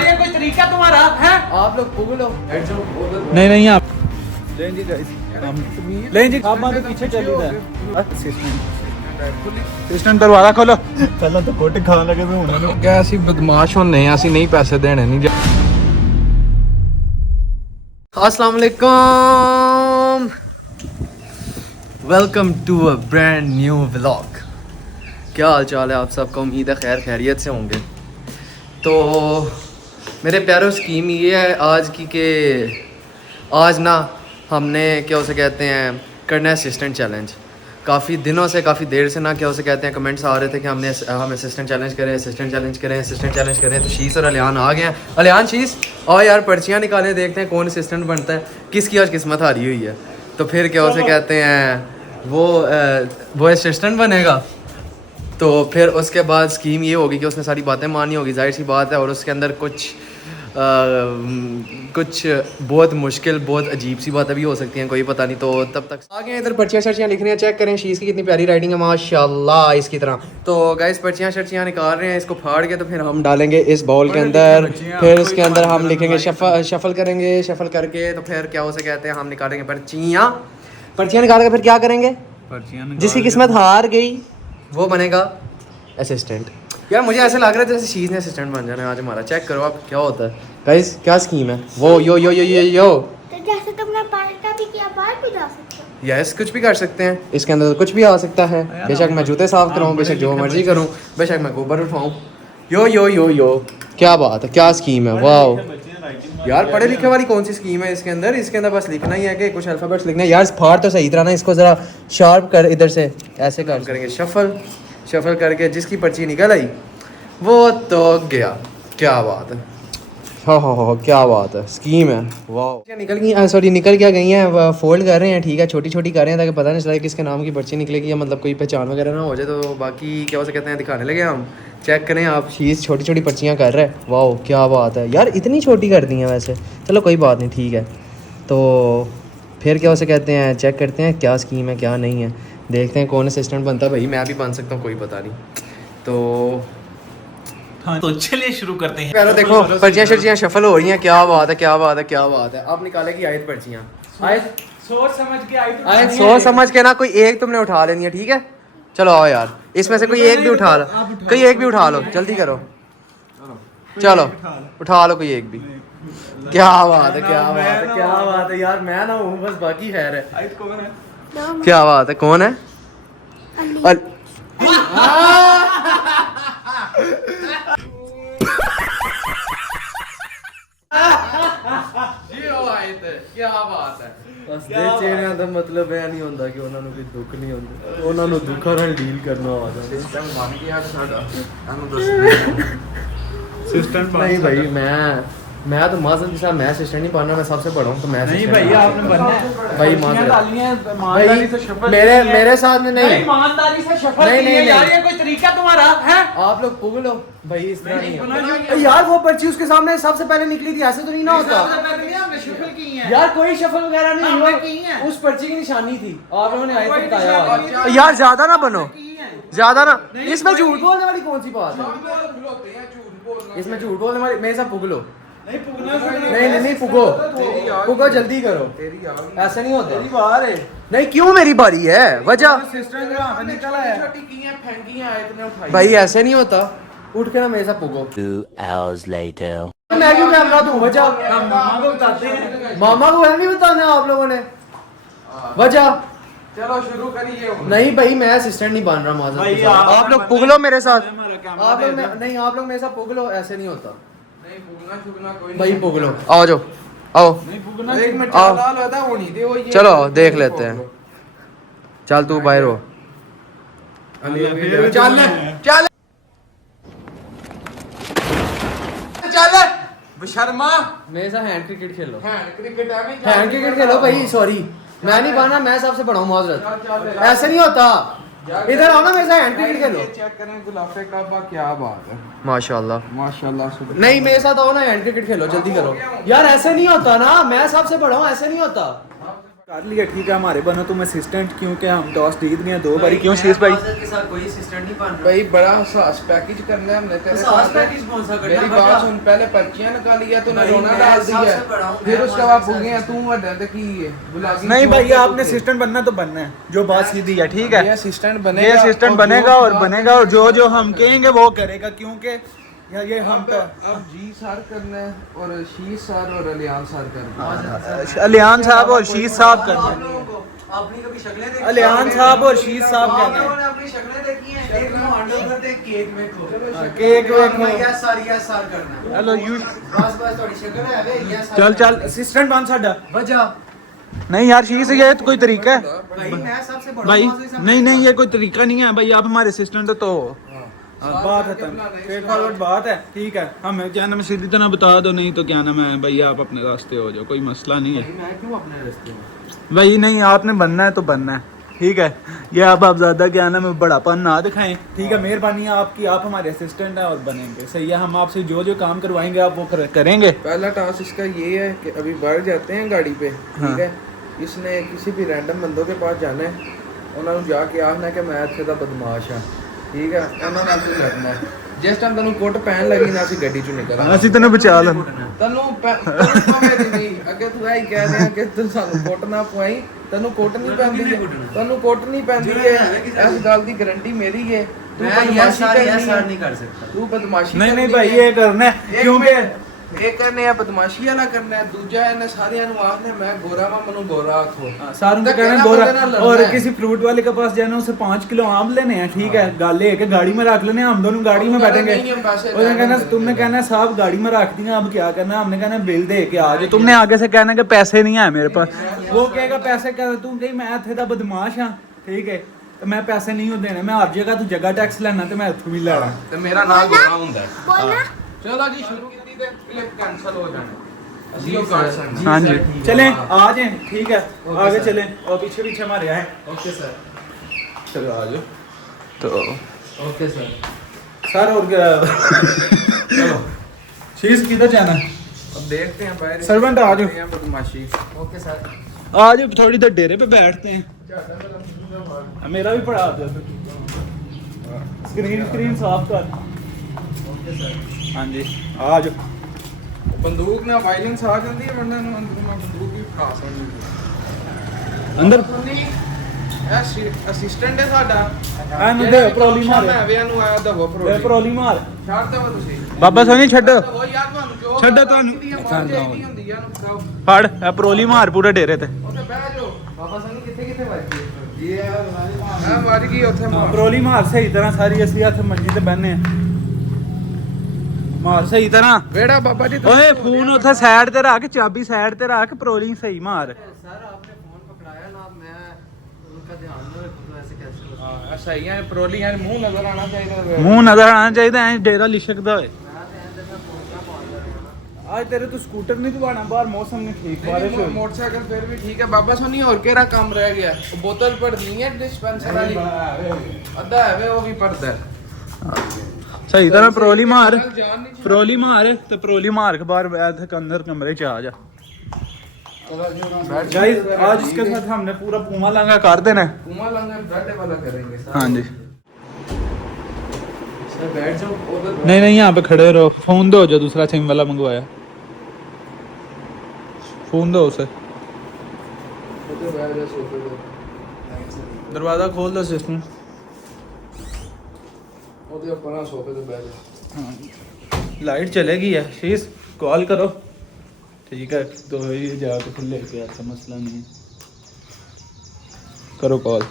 यार ये कोई तरीका तुम्हारा है? आप लोग पुग लो। नहीं नहीं आप लें जी गाइस, लें जी आप मां पीछे चली जाए। सिस्टम दरवाजा खोलो। पहला तो कोटे खान लगे थे हुन क्या ऐसी बदमाश होने हैं, ऐसी नहीं पैसे देने नहीं। अस्सलाम वालेकुम, welcome to a brand new vlog. क्या हाल चाल है आप सबका? उम्मीद है खैर खैरियत से होंगे। तो मेरे प्यारों स्कीम ये है आज की कि आज ना हमने क्या उसे कहते हैं करना है असिस्टेंट चैलेंज। काफ़ी दिनों से, काफ़ी देर से ना क्या उसे कहते हैं कमेंट्स आ रहे थे कि हम असिस्टेंट चैलेंज करें, असिस्टेंट चैलेंज करें, असिस्टेंट चैलेंज करें। तो शीस और अलियान आ गए हैं। अलियान, शीस और यार पर्चियाँ निकालें, देखते हैं कौन असिस्टेंट बनता है, किसकी आज किस्मत हारी हुई है। तो फिर क्या उसे कहते हैं वो असिस्टेंट बनेगा। तो फिर उसके बाद स्कीम ये होगी कि उसने सारी बातें मानी होगी, जाहिर सी बात है। और उसके अंदर कुछ बहुत मुश्किल, बहुत अजीब सी बातें भी हो सकती हैं, कोई पता नहीं। तो तब तक आगे इधर पर्चियाँ शर्चियाँ लिख रही हैं, चेक करें शीश की कितनी प्यारी राइटिंग है माशाल्लाह इसकी तरह। तो गाइस पर्चियाँ शर्चियाँ निकाल रहे हैं, इसको फाड़ के तो फिर हम डालेंगे इस बाउल के अंदर। फिर इसके अंदर हम लिखेंगे शफल करेंगे, शफल करके तो फिर क्या उसे कहते हैं हम निकालेंगे पर्चियाँ निकाल के फिर क्या करेंगे, जिसकी किस्मत हार गई वो बनेगा असिस्टेंट। यार मुझे ऐसा लग रहा है जैसे शीज ने असिस्टेंट बन जाना है आज हमारा। चेक करो आप क्या होता है गाइस, क्या स्कीम है वो। यो यो यो यो यो तो जैसे तुमने पास्ता भी किया, बाहर भी जा सकते हो। यस, कुछ भी कर सकते हैं इसके अंदर, कुछ भी आ सकता है। बेशक मैं जूते साफ कराऊं, बेशक जो मर्जी करूं, बेशक मैं गोबर उठाऊं। यो यो यो यो क्या बात है, क्या स्कीम है, वाह यार। पढ़े लिखे वाली कौन सी स्कीम है इसके अंदर? इसके अंदर बस लिखना ही है कि कुछ अल्फाबेट्स लिखना है। यार फाड़ तो सही तरह ना इसको, ज़रा शार्प कर, इधर से ऐसे कर करेंगे शफल करके जिसकी पर्ची निकल आई वो तो गया। क्या बात है, हो क्या बात है, स्कीम है, वाह। निकल गई, सॉरी निकल क्या गई हैं, फोल्ड कर रहे हैं, ठीक है, छोटी छोटी कर रहे हैं ताकि पता नहीं चला किसके नाम की पर्ची निकलेगी, या मतलब कोई पहचान वगैरह ना हो जाए। तो बाकी क्या उसे कहते हैं दिखाने लगे हम। चेक करें आप, शीश छोटी छोटी पर्चियाँ कर रहे हैं, वाह क्या बात है यार, इतनी छोटी कर दी हैं वैसे। चलो कोई बात नहीं, ठीक है। तो फिर क्या उसे कहते हैं चेक करते हैं क्या स्कीम है क्या नहीं है, देखते हैं कौन असिस्टेंट बनता है। भाई मैं भी बन सकता हूँ, कोई पता नहीं। तो चलिए शुरू करते हैं। पहले देखो पर्चियाँ शर्चियाँ शफल हो रही हैं, क्या बात है क्या बात है क्या बात है। आप निकालेगी आयत पर्चियाँ, आयत सोच समझ के आई तो आयत सोच समझ के ना, कोई एक तुमने उठा लेनी है, ठीक है। चलो आओ यार, इसमें से कोई एक भी उठा लो, कोई एक भी उठा लो, जल्दी करो, चलो उठा लो कोई एक भी। क्या बात है क्या बात है क्या बात है यार, मैं ना हूँ बस, बाकी खैर है। क्या बात है, कौन है? क्या बात है, ਚਿਹਰਿਆਂ ਦਾ ਮਤਲਬ ਇਹ ਨਹੀਂ ਹੁੰਦਾ ਕਿ ਉਹਨਾਂ ਨੂੰ ਕੋਈ ਦੁੱਖ ਨਹੀਂ ਹੁੰਦਾ, ਉਹਨਾਂ ਨੂੰ ਦੁੱਖਾਂ ਨਾਲ ਡੀਲ ਕਰਨਾ ਆ ਜਾਂਦਾ। ਸਿਸਟਮ ਬਣ ਗਿਆ ਸਾਡਾ, ਸਾਨੂੰ ਦੱਸ। सिस्टम नहीं भाई मैं तो माजर के साथ मैं असिस्टेंट नहीं बनना, मैं सबसे बड़ा हूँ। तो मैं नहीं भैया आपने बनना है भाई ईमानदारी से शफल। मेरे साथ में नहीं, ईमानदारी से शफल नहीं, नहीं, यार नहीं। ये कोई तरीका तुम्हारा है? आप लोग पुग लो भाई, इस तरह नहीं नहीं, है यार। वो पर्ची उसके सामने सबसे पहले निकली थी, ऐसे तो नहीं ना होता शफल की है यार, कोई शफल वगैरह नहीं हमने हुआ, की है। उस पर्ची की निशानी थी, आप लोगों ने आए थे निशानी बताया। है। यार ज्यादा ना बनो, है। ज्यादा ना, इसमें झूठ बोलने वाली कौन सी बात है? इसमें झूठ बोलने वाली, मेरे साथ पुग लो। नहीं पुगना नहीं पुगो जल्दी करो, ऐसा नहीं होता। नहीं क्यों मेरी बारी है, वजह भाई ऐसे नहीं होता। उठ के ना मेरे साथ पुगो। 2 hours later. मैं क्यों कैमरा दूं, वजह मामा को बताते हैं। मामा को है नहीं बताना आप लोगों ने, वजह। चलो शुरू करिए। नहीं भाई मैं असिस्टेंट नहीं बन रहा माजर भाई के साथ। आप लोग पुग लो मेरे साथ, आप लोग नहीं नहीं, आप लोग मेरे साथ पुग लो, ऐसे नहीं होता पुगना कोई भाई। पुग लो, आओ जाओ आओ, पुगना। एक मिनट आओ। चलो देख लेते हैं, चल तू बाहर हो, चल चल चल शर्मा मेरे साथ हैंड क्रिकेट खेलो, क्रिकेट है हैंड क्रिकेट खेलो भाई। सॉरी मैं नहीं बना, मैं सबसे बड़ा हूँ माजरत, ऐसे नहीं होता। इधर आओ ना मेरे साथ हैंड क्रिकेट खेलो। चेक करें गुलाफे का, क्या बात है, माशाल्लाह माशाल्लाह। नहीं मेरे साथ आओ ना, हैंड क्रिकेट खेलो, जल्दी करो यार, ऐसे नहीं होता ना, मैं सबसे बड़ा हूँ, ऐसे नहीं होता। कर लिया ठीक है, हमारे बनो तुम असिस्टेंट, क्योंकि हम टॉस जीत गए 2 बारी। क्यों शीश भाई? के साथ कोई असिस्टेंट नहीं बन रहा भाई, बड़ा सास पैकेज करना है हमने तेरे साथ। पैकेज कौन सा करना है? मेरी बात सुन, पहले पर्चियां निकाली है, तूने रोना डाल दिया, फिर उसके बाद भूगे हैं तू वड्डा ते की है बुला के। नहीं भाई, आपने असिस्टेंट बनना तो बनना है, जो बात सीधी है ठीक है। ये असिस्टेंट ये असिस्टेंट बनेगा और बनेगा, और जो जो हम कहेंगे वो करेगा, क्योंकि ये हम तो अब जी सर करना है और शीश सर और अलियान सर करना है। अलियान साहब और शीश साहब करना है। आपने कभी शक्लें देखी? अलियान साहब और शीश साहब कहना है। आपने अपनी शक्लें देखी हैं? एक हैंडल करते हैं, केक में खो केक देखो, यस सर करना है। हेलो यू बस थोड़ी शक्ल है वे यस चल चल असिस्टेंट बन साडा। बजा नहीं यार शीश, ये तो कोई तरीका है भाई, मैं सबसे बड़ा भाई? मौजूद समझता नहीं नहीं, ये कोई तरीका नहीं है भाई, आप हमारे असिस्टेंट तो बात है, स्ट्रेट फॉरवर्ड बात है ठीक है। हमें क्या नाम है सीधी तरह बता दो, नहीं तो क्या नाम है भाई, आप अपने रास्ते हो जाओ, कोई मसला नहीं है मैं क्यों अपने रास्ते में भाई। नहीं, आपने बनना है तो बनना है ठीक है। ये आप ज़्यादा क्या नाम है बड़ापन ना दिखाएं ठीक है, मेहरबानी है आपकी, आप हमारे असिस्टेंट हैं और बनेंगे सही है। हम आपसे जो जो काम करवाएंगे आप वो करेंगे। पहला टास्क इसका ये है कि अभी बाहर जाते हैं गाड़ी पे ठीक है, इसने किसी भी रैंडम बंदों के पास जाना है, उन्होंने जाके आखना कि मैं ਇੱਥੇ ਦਾ ਬਦਮਾਸ਼ ਹਾਂ ਠੀਕ ਹੈ, ਉਹਨਾਂ ਨਾਲ ਤੂੰ ਲੜਨਾ ਹੈ। ਜਿਸ ਟਾਈਮ ਤੈਨੂੰ ਕੁੱਟ ਪੈਣ ਲੱਗੀ ਨਾ, ਅਸੀਂ ਗੱਡੀ ਚੋਂ ਨਿਕਲਾਂਗੇ, ਅਸੀਂ ਤੈਨੂੰ ਬਚਾ ਲਾਂ। ਤੈਨੂੰ ਪਵੇਗੀ ਨਹੀਂ, ਅੱਗੇ ਤੂੰ ਇਹ ਕਹਿ ਰਿਹਾ ਕਿ ਤੂੰ ਸਾਨੂੰ ਕੁੱਟ ਨਾ ਪਵਾਈ, ਤੈਨੂੰ ਕੁੱਟ ਨਹੀਂ ਪੈਂਦੀ ਹੈ, ਤੈਨੂੰ ਕੁੱਟ ਨਹੀਂ ਪੈਂਦੀ ਹੈ, ਇਸ ਗੱਲ ਦੀ ਗਾਰੰਟੀ ਮੇਰੀ ਹੈ। ਤੂੰ ਬਦਮਾਸ਼ੀ ਨਹੀਂ ਕਰ ਸਕਦਾ, ਤੂੰ ਬਦਮਾਸ਼ੀ नहीं नहीं भाई, ये करना है क्योंकि ਇਹ ਕਰਨੇ ਆ ਬਦਮਾਸ਼ੀ ਵਾਲਾ ਕਰਨਾ ਹੈ। ਦੂਜਾ ਇਹਨੇ ਸਾਰਿਆਂ ਨੂੰ ਆਖਣਾ मैं गोरा वा मनु गोरा आखो, सारों को कहना गोरा, और किसी फ्रूट वाले के पास जाना, उसे 5 किलो आम लेने हैं ठीक है, गाले के गाड़ी में रख लेने, हम दोनों गाड़ी में बैठेंगे। उसने कहना, तुमने कहना साहब गाड़ी में रख दिया, अब क्या करना? हमने कहना बिल दे के आ जाओ। तुमने आगे से कहना कि पैसे नहीं है मेरे पास, वो कहेगा पैसे क्या, तू कही मैं इत्थे दा बदमाश हां ठीक है, तो मैं पैसे नहीं देने, मैं हर जगह तू जगह टैक्स लेना ते मैं इत्थों भी लेना ਤੇ ਮੇਰਾ ਨਾਮ ਗੋਰਾ ਹੁੰਦਾ ਹੈ। बोलना चलो जी शुरू की ते क्लिप कैंसिल हो जाना, ਅਸੀਂ ਉਹ ਕਰ ਸਕਦੇ हाँ जी चलें आ जाएं ठीक है, आगे चलें और पीछे पीछे हमारे आए। ओके सर, चलो आ जाओ तो ओके सर। सर और चलो शीश किधर जाना है? अब देखते हैं बाहर सर्वेंट आ जाओ, बदमाशी। ओके सर, आज थोड़ी देर डेरे पे बैठते हैं, मेरा भी पढ़ा दो, स्क्रीन साफ कर। हाँ जी आ जाओ। बंदूक ना वायलेंस आ जाती है, वरना ना अंदर में बंदूक भी खास होनी अंदर असिस्टेंट है साडा, ਐਨੂੰ ਦੇ ਪਰੋਲੀ ਮਾਰ, ਮੈਂ ਵੇ ਨੂੰ ਆਇਆ ਦਵੋ ਦੇ ਪਰੋਲੀ ਪਰੋਲੀ ਮਾਰ। ਛੱਡ ਦਵੋ ਤੁਸੀਂ ਬਾਬਾ ਸੋਨੀ ਛੱਡ, ਉਹ ਯਾਰ ਤੁਹਾਨੂੰ ਕਿਉਂ ਛੱਡੋ ਤੁਹਾਨੂੰ। ਹੁੰਦੀ ਆ ਨੂੰ ਫੜ ਇਹ ਪਰੋਲੀ ਮਾਰ ਪੂਰੇ ਡੇਰੇ ਤੇ। ਉੱਥੇ ਬਹਿ ਜਾਓ। ਬਾਬਾ ਸਨੀ ਕਿੱਥੇ ਵੱਜ ਗਈ? ਇਹ ਵੱਜ ਗਈ ਉੱਥੇ ਮਾਰ। ਪਰੋਲੀ ਮਾਰ ਸਹੀ ਤਰ੍ਹਾਂ ਸਾਰੀ, ਅਸੀਂ ਹੱਥ ਮੰਜੀ ਤੇ ਬਹਿਨੇ ਆ, ਮਾਰ ਸਹੀ ਤਰ੍ਹਾਂ। ਵੇੜਾ ਬਾਬਾ ਜੀ ਓਏ ਫੋਨ ਉੱਥੇ ਸਾਈਡ ਤੇ ਰੱਖ, ਚਾਬੀ ਸਾਈਡ ਤੇ ਰੱਖ, ਪਰੋਲੀ ਸਹੀ ਮਾਰ। सर आपने फोन पकड़ाया ना, मैं उनका ध्यान में रखूंगा, ऐसे कैसे हो सकता है? सही है, परोली है, मुंह नजर आना चाहिए, ਮੂੰਹ ਨਜ਼ਰ ਆਣਾ ਚਾਹੀਦਾ, ਐ ਡੇਰਾ ਲਿਸ਼ਕਦਾ ਹੋਏ। आज तेरे तो स्कूटर नहीं दबाना बाहर, मौसम नहीं ठीक, बारिश हो। मोटरसाइकिल फिर भी ठीक है बाबा सोनी, और केरा काम रह गया? बोतल पड़ नहीं है डिस्पेंसर वाली, अद्धा है वे वो भी पड़ता है। सही तरह परोली मार, जान नहीं परोली मार तो परोली मार के बाहर अंदर कमरे च आ जा। गाइस आज इसके साथ हमने पूरा पूमा लंगा कर देना है। कुमा लंगर बैठे वाला करेंगे सर। हाँ जी सर बैठ जाओ उधर। नहीं नहीं यहाँ पे खड़े रहो, फोन दो जो दूसरा सिम वाला मंगवाया, फोन दो उसे। उधर बैठ जाओ सोफे पे। दरवाजा खोल दो सिस्टम। उधर अपना सोफे पे बैठ जाओ। लाइट चलेगी है शीश, कॉल करो ठीक है, तो ये जाके फिर लेके आता, मसला नहीं है, करो कॉल।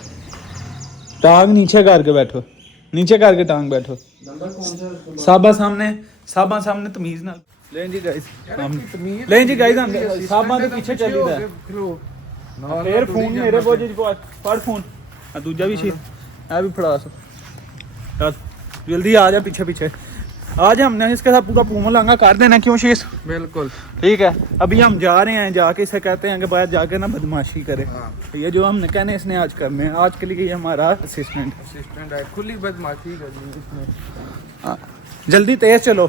टांग नीचे करके बैठो, नीचे करके टांग बैठो। नंबर कौन सा? साबा सामने तमीज ना लें जी गाइस, लें जी गाइस, हम साबा के पीछे चली दा फिर फोन मेरे बोझ पड़ फोन, दूजा भी शीश है भी फड़ा सो। चल जल्दी आ जा, पीछे पीछे आज हमने इसके साथ पूरा पूमा लांगा कर देना। क्यों शीश? बिल्कुल ठीक है, अभी हम जा रहे हैं, जाके इसे कहते हैं कि बाहर जाके ना बदमाशी करे। ये जो हमने कहने इसने आज करने हैं, आज के लिए ये हमारा असिस्टेंट है, खुली बदमाशी करनी इसमें। हाँ जल्दी तेज चलो,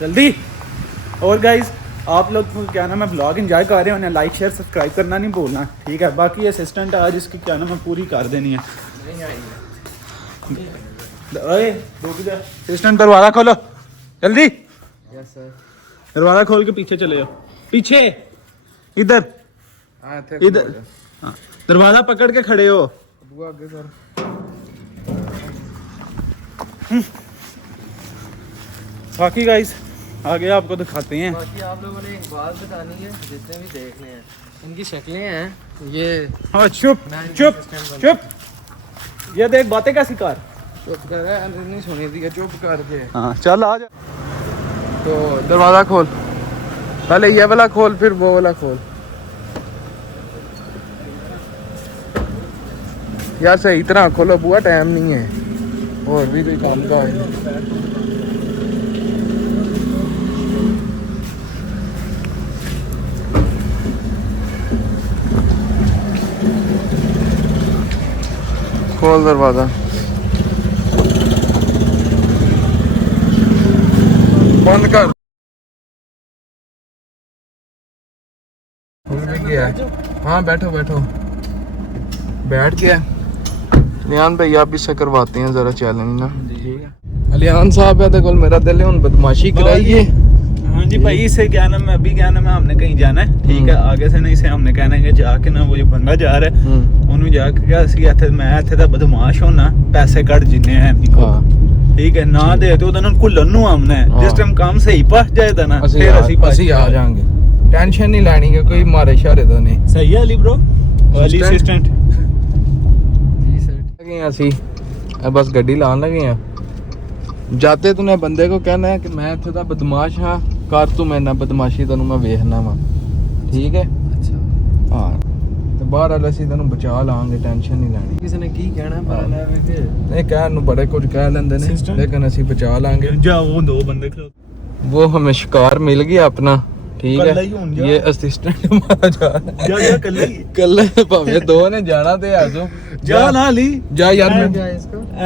जल्दी। और गाइस आप लोग को क्या नाम है ब्लॉग एंजॉय कर रहे हो, लाइक शेयर सब्सक्राइब करना नहीं भूलना, ठीक है। बाकी असिस्टेंट आज इसकी क्या नाम है पूरी कर देनी है। ओए असिस्टेंट दरवाजा खोलो जल्दी। Yes sir. दरवाजा खोल के पीछे चले जाओ, पीछे इधर इधर। हाँ, दरवाजा पकड़ के खड़े हो। आगे सर। बाकी गाइस आगे आपको दिखाते हैं। बाकी आप लोगों ने एक बात बतानी है, जितने भी देखने हैं इनकी शक्लें हैं ये। हाँ चुप चुप चुप, ये देख बातें कैसी कर। चुप कर रहा है, नहीं सुनी थी, चुप कर दे। हाँ चल आ जा। तो दरवाज़ा खोल, पहले ये वाला खोल फिर वो वाला खोल। यार सही तरह खोलो बुआ, टाइम नहीं है और भी कोई काम का है। खोल दरवाजा। बंद कर। खुल भी गया। हाँ बैठो बैठो, बैठ गया। अलियान भैया आप इससे करवाते हैं जरा चैलेंज ना। ठीक है अलियान साहब है तो मेरा दिल है, बदमाशी कराइए। हाँ जी भाई, इसे क्या नाम है अभी क्या नाम है हमने कहीं जाना है, ठीक है। आगे से नहीं से हमने कहना है कि जाके ना वो जो बंदा जा रहा है ਉਹਨੂੰ ਜਾ ਕੇ ਕਿਹਾ ਸੀ ਇੱਥੇ ਮੈਂ ਇੱਥੇ ਦਾ ਬਦਮਾਸ਼ ਹੋਣਾ, ਪੈਸੇ ਕੱਢ ਜਿੰਨੇ ਹੈ ਠੀਕ ਹੈ ਨਾ ਦੇ ਤੇ ਉਹਦਾ ਨੂੰ ਘੁੱਲਣ ਨੂੰ ਆਮਨਾ ਹੈ। ਜਿਸ ਟਾਈਮ ਕੰਮ ਸਹੀ ਪਹੁੰਚ ਜਾਏਦਾ ਨਾ ਫਿਰ ਅਸੀਂ ਆ ਜਾਾਂਗੇ। ਟੈਨਸ਼ਨ ਨਹੀਂ ਲੈਣੀ ਕਿ ਕੋਈ ਮਾਰੇ ਸ਼ਾਰੇ ਦਾ ਨਹੀਂ। ਸਹੀ ਹੈ ਅਲੀ bro, ਅਲੀ ਅਸਿਸਟੈਂਟ ਜੀ ਸਰ। लगे ਅਸੀਂ बस ਗੱਡੀ ਲਾਣ लगे हैं। जाते तूने बंदे को कहना है कि मैं इत्थे दा बदमाश हाँ, कर तू मेरे नाल बदमाशी, तेनू मैं वेखना वा, ठीक है। अच्छा हाँ ਤੇ ਬਾਹਰ ਵਾਲੇ ਅਸੀਂ ਤੈਨੂੰ ਬਚਾ ਲਾਂਗੇ, ਟੈਨਸ਼ਨ ਨਹੀਂ ਲੈਣੀ। ਕਿਸੇ ਨੇ ਕੀ ਕਹਿਣਾ ਪਰ ਨਹੀਂ ਕਹਿਣ ਨੂੰ ਬੜੇ ਕੁਝ ਕਹਿ ਲੈਂਦੇ ਨੇ, ਲੇਕਿਨ ਅਸੀਂ ਬਚਾ ਲਾਂਗੇ। ਜਾ ਉਹ ਦੋ ਬੰਦੇ ਖਲੋ, वो हमें शिकार मिल गया अपना, ठीक है। ये असिस्टेंट हमारा जा ਜਾ ਜਾ ਕੱਲੇ भावे दो ने जाना थे आजो ਜਾ ਨਾ ली जा यार। मैं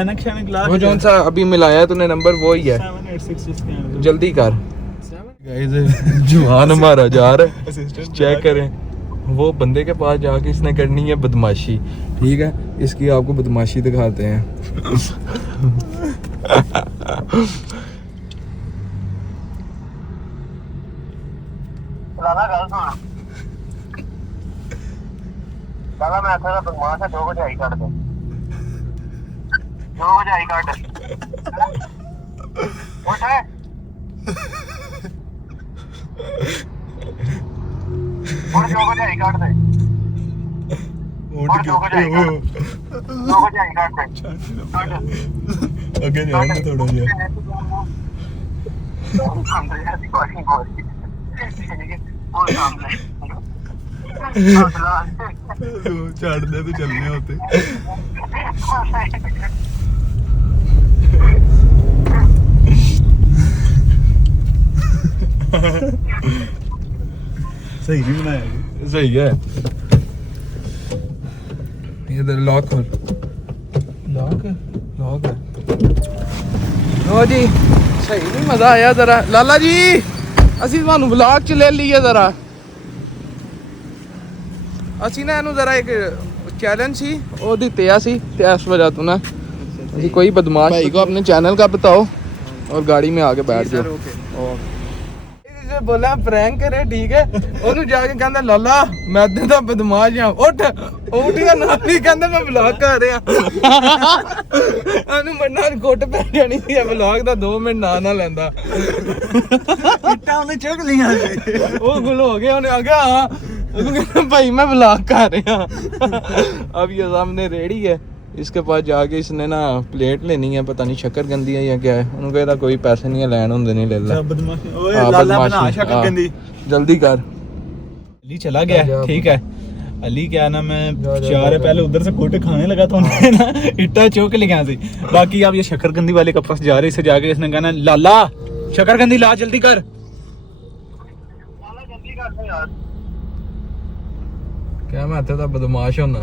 एनक शैनक ला वो जौन सा अभी मिलाया तूने नंबर वो ही है, 786 जिसके हैं। जल्दी कर। गाइस जवान हमारा जा रहा है, चेक करें। वो बंदे के पास जाके इसने करनी है बदमाशी, ठीक है। इसकी आपको बदमाशी दिखाते हैं। दादा मैं इत्थे दा बदमाश है, 2 वजे आई कट दे, 2 वजे आई कट उठ है। और 2 वजे आई कट दे, और 2 वजे आई कट, 2 वजे आई कट दे। ਅੱਗੇ ਜਾਣਾ ਥੋੜਾ ਜਿਹਾ। और सामने ਛੱਡ ਦੇ ਤੂੰ ਚੱਲਨੇ ਉੱਤੇ। सही नहीं बनाया ये। सही है। इधर लॉक खोल, लॉक है, लॉक है। लो जी सही नहीं, मजा आया। जरा लाला जी ਅਸੀਂ ਤੁਹਾਨੂੰ ਵਲੌਗ ਚ ਲੈ ਲਈਏ ਜ਼ਰਾ। ਅਸੀਂ ਨਾ ਇਹਨੂੰ ਜ਼ਰਾ ਇੱਕ चैलेंज सी वो देते सी, ते इस वजह तो ना कोई बदमाश भाई को अपने चैनल का बताओ और गाड़ी में आके बैठ जाओ। बोला प्रैंक करे, ठीक है। ओनू जाके कहंदा लाला मैं इदां दा बदमाश हां, उठ उठ गया ना, नहीं कहंदा मैं व्लॉग कर रहा। ओनू मन्ना गुੱਟ पै जानी सी व्लॉग दा, 2 मिनट ना लैंदा। इट्टा ਉਹਨੇ ਚੁੱਕ ਲੀਆਂ ਉਹ गुल हो गया, ਉਹਨੇ आ गया। हां ओनू कहंदा भाई मैं व्लॉग कर रहा। अब ये सामने रेडी है, इसके पास जाके इसने ना प्लेट लेनी है, पता नहीं शक्करकंदी है या क्या है। उन्होंने कहता कोई पैसे नहीं है, लैन होंगे नहीं ले ला। ओए लाला बना शक्करकंदी, जल्दी कर। अली चला गया, ठीक है। अली क्या ना मैं चार पहले उधर से कोटे खाने लगा था, उन्होंने ना इट्टा चौक ले गया। बाकी आप ये शक्करकंदी वाले के पास जा रहे, इसे जाके इसने कहना लाला शक्करकंदी ला जल्दी कर। क्या मैं इत्थे दा बदमाश होना।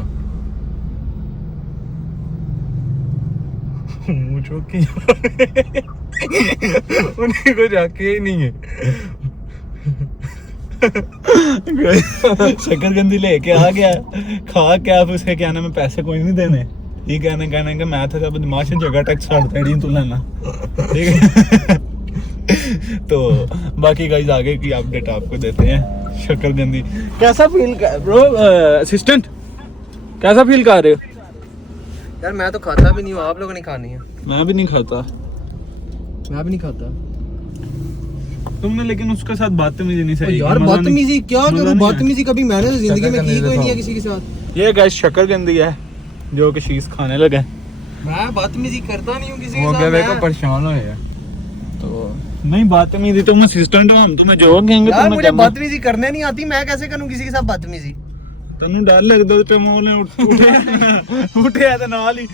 मुंह चौक के उन्हें कुछ आके ही नहीं है। शकरकंदी लेके आ गया, खा के आप उसे क्या नाम है पैसे कोई नहीं देने, ये कहने कि मैं था बदमाश जगह टैक्स छाड़ता ही तू लेना, ठीक है। तो बाकी गाइस आगे की अपडेट आपको देते हैं। शकरकंदी कैसा फील कर ब्रो, असिस्टेंट कैसा फील कर रहे हो? यार मैं तो खाता भी नहीं हूँ, आप लोगों ने खानी है। मैं भी नहीं खाता, मैं भी नहीं खाता। तुमने लेकिन उसके साथ बदतमीजी नहीं सही। यार बदतमीजी क्या मजा करूं, नहीं है। बदतमीजी कभी मैंने तो जिंदगी में की कोई नहीं है किसी के साथ। ये गाइस शकरकंदी है जो कि शीश खाने लगा। मैं बदतमीजी करता नहीं हूँ किसी वो के क्या साथ। देखो परेशान हो यार। तो नहीं बदतमीजी, तुम असिस्टेंट हो, हम तुम्हें जो कहेंगे यार तुम्हें मुझे करना। बदतमीजी करने नहीं आती, मैं कैसे करूं किसी के साथ बदतमीजी? ਤੈਨੂੰ ਡਰ ਲੱਗਦਾ ਤੇ ਮੂੰਹ ਨੇ ਉੱਠਿਆ ਤੇ ਨਾਲ ਹੀ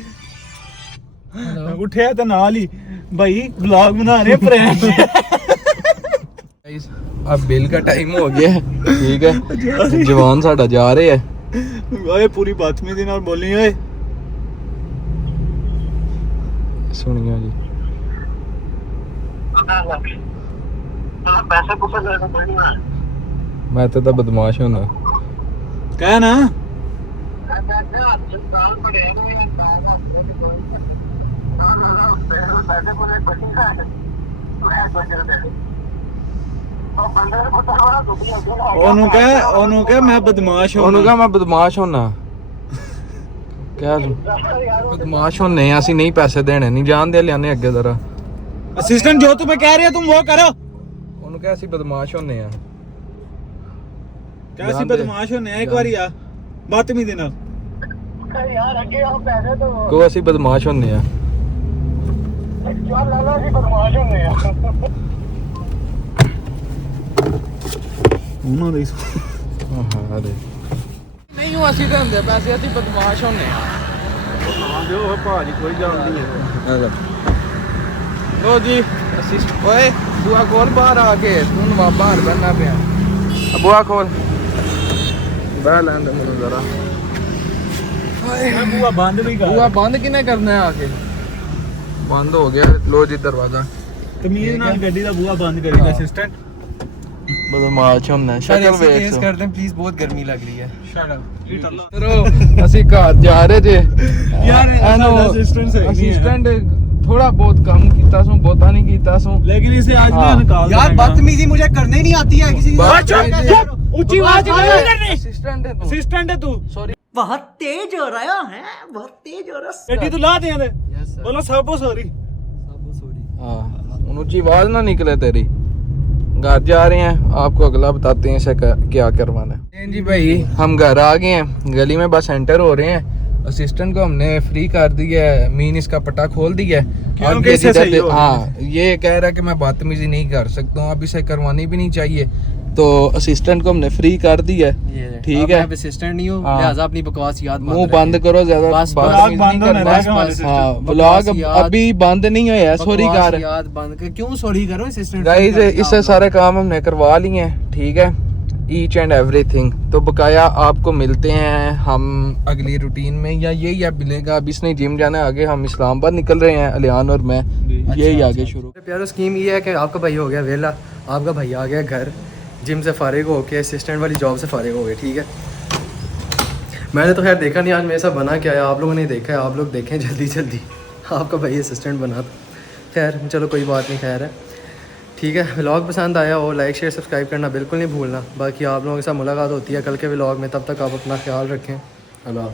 ਉੱਠਿਆ ਤੇ ਨਾਲ ਹੀ ਭਾਈ ਵਲੌਗ ਬਣਾ ਰਹੇ ਪ੍ਰੈਂਕ। अब बिल का टाइम हो गया है, ठीक है। जवान साडा जा रहे हैं। ਓਏ ਪੂਰੀ ਬਦਤਮੀਜ਼ੀ ਨਾਲ ਬੋਲੀ ਓਏ। सुनियो जी, पैसे कुछ लेना पड़ेगा। मैं तो बदमाश हूं ना। ਕਹਿ ਨਾ ਉਹਨੂੰ ਕਹਿ ਮੈਂ ਬਦਮਾਸ਼ ਹਾਂ। ਉਹਨੂੰ ਕਹਾਂ ਮੈਂ ਬਦਮਾਸ਼ ਹੁੰਨਾ। ਕਹਿ ਤੂੰ ਬਦਮਾਸ਼ ਹੁੰਨੇ ਆ ਅਸੀਂ, ਨਹੀਂ ਪੈਸੇ ਦੇਣੇ, ਨਹੀਂ ਜਾਣਦੇ ਲਿਆਨੇ ਅੱਗੇ ਜ਼ਰਾ। ਅਸਿਸਟੈਂਟ ਜੋ तुम्हें कह रही है तुम वो करो। ਉਹਨੂੰ ਕਹਾਂ ਅਸੀਂ ਬਦਮਾਸ਼ ਹੁੰਨੇ ਆ। ਕਹਿ ਅਸੀਂ ਬਦਮਾਸ਼ ਹੁੰਨੇ ਆ, ਇੱਕ ਵਾਰੀ ਆ ਬਦਤਮੀਜ਼ੀ ਨਾਲ। यार अगे आओ पैसे तो ਕੋ ਅਸੀਂ ਬਦਮਾਸ਼ ਹੁੰਨੇ ਆ। यार लाला जी बदमाश होंगे यार। ਉਹਨਾਂ ਦੇ ਹਾਂ ਦੇ ਨਹੀਂ ਹੂੰ ਅਸੀਂ ਤਾਂ ਹੁੰਦੇ ਪੈਸੇ, ਅਸੀਂ ਬਦਮਾਸ਼ ਹੁੰਨੇ ਆ। ਹਾਂ ਦਿਓ ਭਾਜੀ ਕੋਈ ਗੱਲ ਨਹੀਂ। ਲੋ ਜੀ ਅਸੀਂ ਓਏ ਬੂਆ ਕੋਲ ਬਾਹਰ ਆ ਕੇ ਤੂੰ ਨਵਾਂ ਬਾਹਰ ਬੰਨਾ ਪਿਆ। ਬੁਆ ਖੋਲ ਬਹਿ ਲੈਂਦੇ ਮੈਨੂੰ ਜ਼ਰਾ। ਮੈਂ ਬੂਆ ਬੰਦ ਵੀ ਕਰ। ਬੂਆ ਬੰਦ ਕਿਨੇ ਕਰਨਾ ਹੈ ਆ ਕੇ? ਬੰਦ ਹੋ ਗਿਆ, ਲੋ ਜੀ ਦਰਵਾਜ਼ਾ। ਤਮੀਜ਼ ਨਾਲ ਗੱਡੀ ਦਾ ਬੂਆ ਬੰਦ ਕਰੇਗਾ ਅਸਿਸਟੈਂਟ। ਬਦਮਾਸ਼ ਹੁੰਨਾ। ਸ਼ਕਲ ਵੇਖ केस कर दें प्लीज, बहुत गर्मी लग रही है। Shut up. ਚਲੋ ਅਸੀਂ ਘਰ ਜਾ ਰਹੇ ਜੇ। ਯਾਰ ਅਸਿਸਟੈਂਟ ਸਹੀ ਨਹੀਂ ਹੈ। ਅਸਿਸਟੈਂਟ थोड़ा बहुत कम कीता सू, बहुता नहीं कीता सू। लेकिन इसे आज हाँ। मैं निकाल यार बदतमीजी मुझे करने नहीं आती है किसी के ऊंची आवाज में नहीं करनी। असिस्टेंट है तू। असिस्टेंट है तू। सॉरी। बहुत तेज हो रहा है, बहुत तेज हो रहा है। ਗੱਡੀ ਤੂੰ ਲਾ ਦੇ ਦੇ। बोलो सबो सॉरी। हाँ, ऊंची आवाज ना निकले तेरी। घर जा रहे हैं, आपको अगला बताते हैं इसे क्या करवाना है। जी भाई हम घर आ गए हैं, गली में बस एंटर हो रहे हैं। असिस्टेंट को हमने फ्री कर दिया है, मीन इसका पट्टा खोल दिया है। क्योंकि इससे सही हो। हाँ, ये कह रहा है कि मैं बदतमीजी नहीं कर सकता हूँ, अब इसे करवानी भी नहीं चाहिए। तो असिस्टेंट को हमने फ्री कर दिया है, ठीक है। असिस्टेंट नहीं हूँ, हाँ। लिहाजा अपनी बकवास याद मुंह बंद करो, ज्यादा बस, बदतमीजी बंद नहीं होने करना। लगा हमारे system। हाँ, बकवास ब्लॉग याद- अभी बंद नहीं हुआ, सॉरी कर याद बंद कर। क्यों सॉरी करो असिस्टेंट? गाइस इससे सारे काम हमने करवा लिए हैं, ठीक है, ईच एंड एवरीथिंग। तो बकाया आपको मिलते हैं हम अगली रूटीन में, या यही अब मिलेगा। अब इसने जिम जाना है, आगे हम इस्लामाबाद निकल रहे हैं, अलियान और मैं, यही आगे शुरू। प्यारो स्कीम ये है कि आपका भाई हो गया वेला, आपका भाई आ गया घर, जिम से फारिग होके असिस्टेंट वाली जॉब से फारिग हो गए, ठीक है। मैंने तो खैर देखा नहीं आज मेरे साथ बना क्या है, आप लोगों ने देखा है, आप लोग देखें जल्दी जल्दी। आपका भाई असिस्टेंट बना था, खैर चलो कोई बात नहीं, खैर है, ठीक है। व्लॉग पसंद आया हो लाइक शेयर सब्सक्राइब करना बिल्कुल नहीं भूलना। बाकी आप लोगों के साथ मुलाकात होती है कल के व्लॉग में, तब तक आप अपना ख्याल रखें। अल्लाह।